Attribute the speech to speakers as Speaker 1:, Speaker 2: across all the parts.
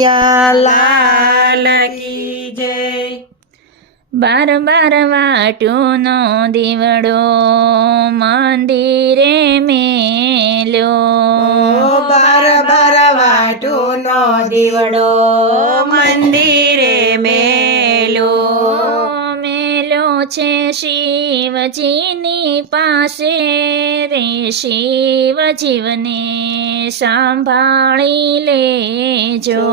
Speaker 1: લાલ કી જય.
Speaker 2: બાર બાર વાટુનો દીવડો મંદિરે મેલ્યો.
Speaker 1: ઓ બાર બાર વાટુનો દીવડો
Speaker 2: પાસે રે શિવ જીવને સાંભાળી લેજો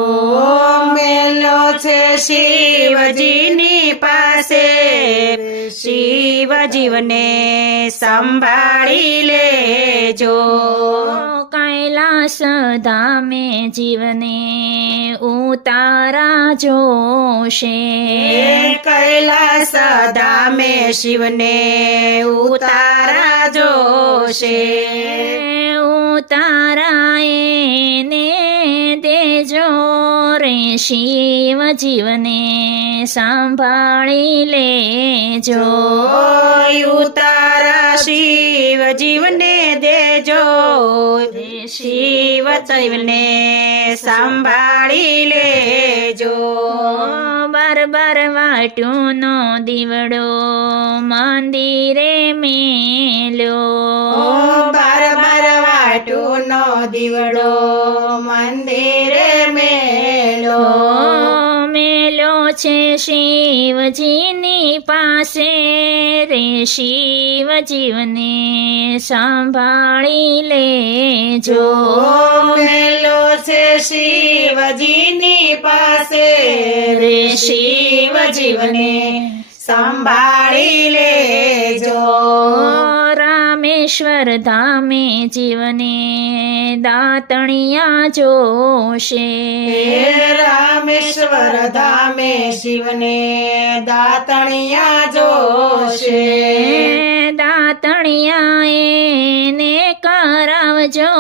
Speaker 1: મેલો છે શિવજીની પાસે શિવજીવને સંભાળી લેજો
Speaker 2: કૈલાસ ધામે જીવને ઉતારા જોશે.
Speaker 1: કૈલાસ ધામે શિવને ઉતારા જોશે.
Speaker 2: ઉતારા એને દેજો રે શિવ જીવને. સાંભાળી લેજો
Speaker 1: ઓય ઉતારા શિવ જીવને દેજો શિવ જીવને સંભાળી લેજો
Speaker 2: બાર બાર વાટુનો દીવડો મંદિરે
Speaker 1: ઓ
Speaker 2: મેલ્યો
Speaker 1: બાર બાર વાટુનો દીવડો મંદિરે મેલો
Speaker 2: મેલો છે શિવજીની પાસે રે શિવ જીવને સંભાળી લેજો.
Speaker 1: જો મેલો છે શિવજીની પાસે રે શિવ જીવને સંભાળી લેજો.
Speaker 2: રામેશ્વર ધામે જીવને દાતણિયા જોશે.
Speaker 1: રામેશ્વર ધામે શિવને દાતણિયા જોશે.
Speaker 2: દાતણિયા એને કરાવજો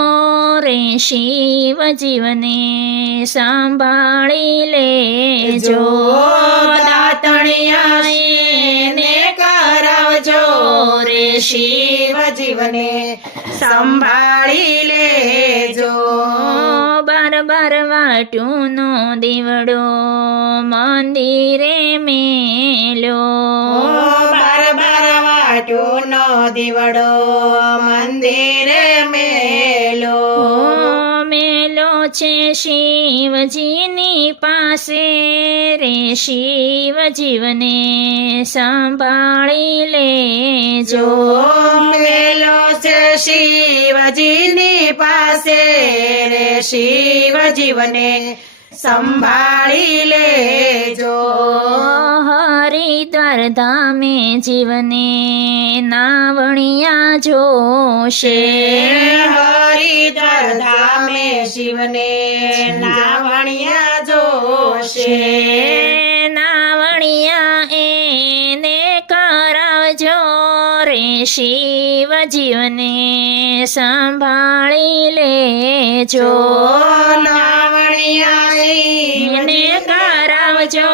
Speaker 2: રે શિવ જીવને સાંભાળી લેજો.
Speaker 1: જો દાતણિયા એને કરાવજો રે શિવ જીવને સંભાળી લેજો.
Speaker 2: બાર બાર વાટુનો દીવડો મંદિરે
Speaker 1: મેલો બાર બાર વાટુનો દીવડો મંદિરે મેલો
Speaker 2: મેલો છે શિવજીની પાસે રે. શિવ જીવને સંભાળી લે
Speaker 1: જો મેલો છે શિવજીની પાસે રે. શિવ જીવને સંભાળી લેજો.
Speaker 2: હરિદ્વાર ધામે જીવને નાવણિયા જોશે.
Speaker 1: હરિદ્વાર ધામે શિવને નાવણિયા જોશે.
Speaker 2: નાવણિયા એને કરાવજો રે શિવ જીવને સંભાળી લેજો.
Speaker 1: નાવણિયા
Speaker 2: એને કરાવજો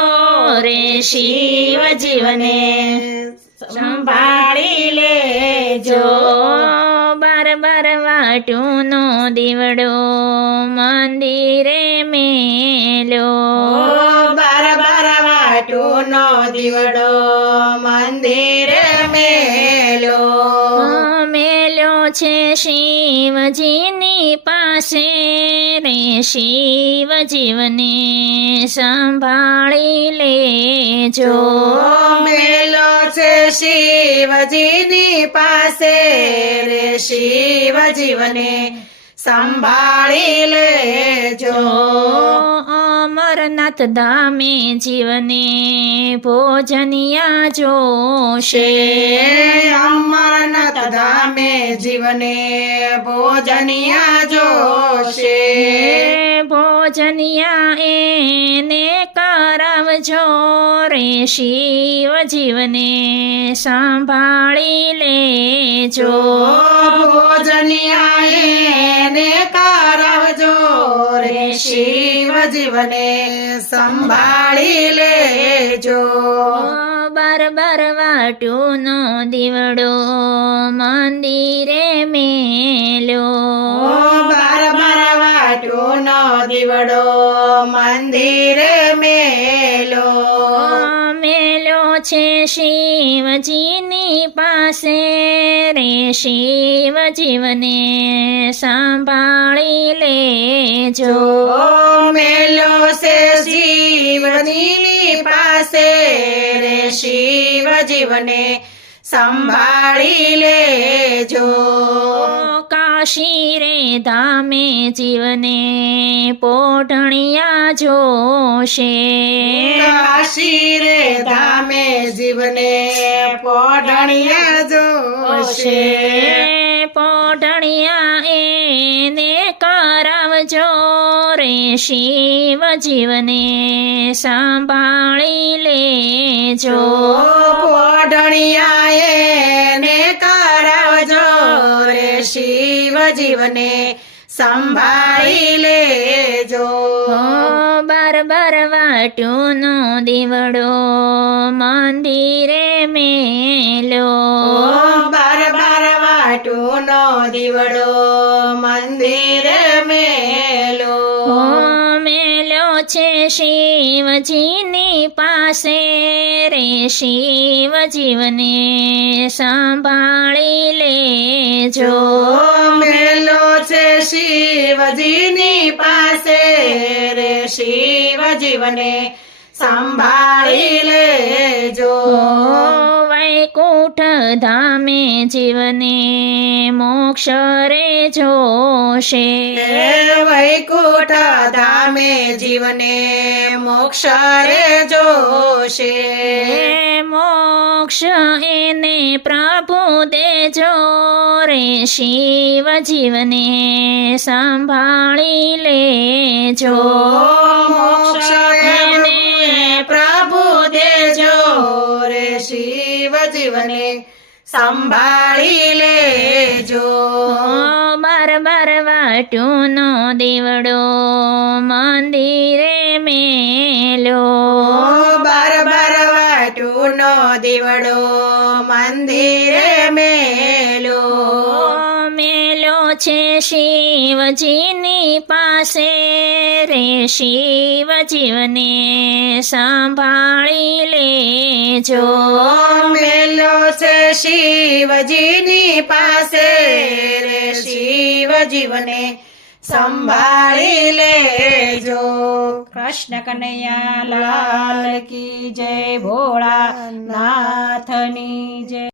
Speaker 2: રે શિવ જીવને
Speaker 1: સંભાળી લેજો.
Speaker 2: વાટુનો દીવડો મંદિરે
Speaker 1: મેલો બાર બાર વાટુનો દીવડો મંદિરે મેલો
Speaker 2: મેલો છે શિવજીની પાસે. રે શિવ જીવને સંભાળી લેજો.
Speaker 1: મેલો છે શિવજીની પાસે રે શિવ જીવને સંભાળી લેજો.
Speaker 2: અમરનાથ ધામે જીવને ભોજનિયા જોશે
Speaker 1: અમરનાથ ધામે જીવને ભોજનિયા જોશે
Speaker 2: ભોજનિયા એને કરાવજો રે શિવ જીવને સંભાળી લેજો.
Speaker 1: ભોજનિયા શિવ જીવને સંભાળી લેજો.
Speaker 2: બાર બાર વાટુનો દીવડો મંદિરે મેલ્યો.
Speaker 1: બાર બાર વાટુનો દીવડો મંદિરે મેલો
Speaker 2: મેલો છે શિવજીની પાસે. શિવ જીવને સંભાળી લેજો.
Speaker 1: જો મેલો સે શિવની પાસે રે શિવ જીવને સંભાળી લેજો.
Speaker 2: કાશી રે ધામે જીવને પોઢણિયા જોશે.
Speaker 1: શિરે ધામે જીવને પોઢણિયા જોશે.
Speaker 2: પોટણિયા એને કરાવજો રે શિવ જીવને સંભાળી લેજો.
Speaker 1: પોટણિયા એને કરાવજો રે શિવ જીવને સંભાળી લેજો
Speaker 2: બાર બાર વાટ્યુંનો દીવડો મંદિરે મેલો
Speaker 1: બાર બાર વાટુનો દીવડો મંદિરે મેલો
Speaker 2: મેલો છે શિવજીની પાસે રે શિવ જીવને સંભાળી લેજો
Speaker 1: શિવજીની પાસે રે શિવ જીવને સંભાળી લેજો.
Speaker 2: વૈકુંઠ ધામે જીવને મોક્ષ રે જોશે.
Speaker 1: વૈકુંઠ ધામે જીવને મોક્ષ રે જોશે.
Speaker 2: મોક્ષ એને પ્રભુ દેજો રે શિવ જીવને સંભાળી લેજો.
Speaker 1: મોક્ષ એને પ્રભુ શિવ જીવને સંભાળી લેજો
Speaker 2: ઓ બાર બાર વાટ્યુંનો દીવડો મંદિરે મેલો
Speaker 1: બાર બાર વાટુનો દીવડો.
Speaker 2: છે શિવજીની પાસે રે શિવ જીવને સંભાળી લેજો.
Speaker 1: મેલો છે શિવજીની પાસે રે શિવ જીવને સંભાળી લેજો. કૃષ્ણ કનૈયા લાલ કી જય ભોળા નાથની જય.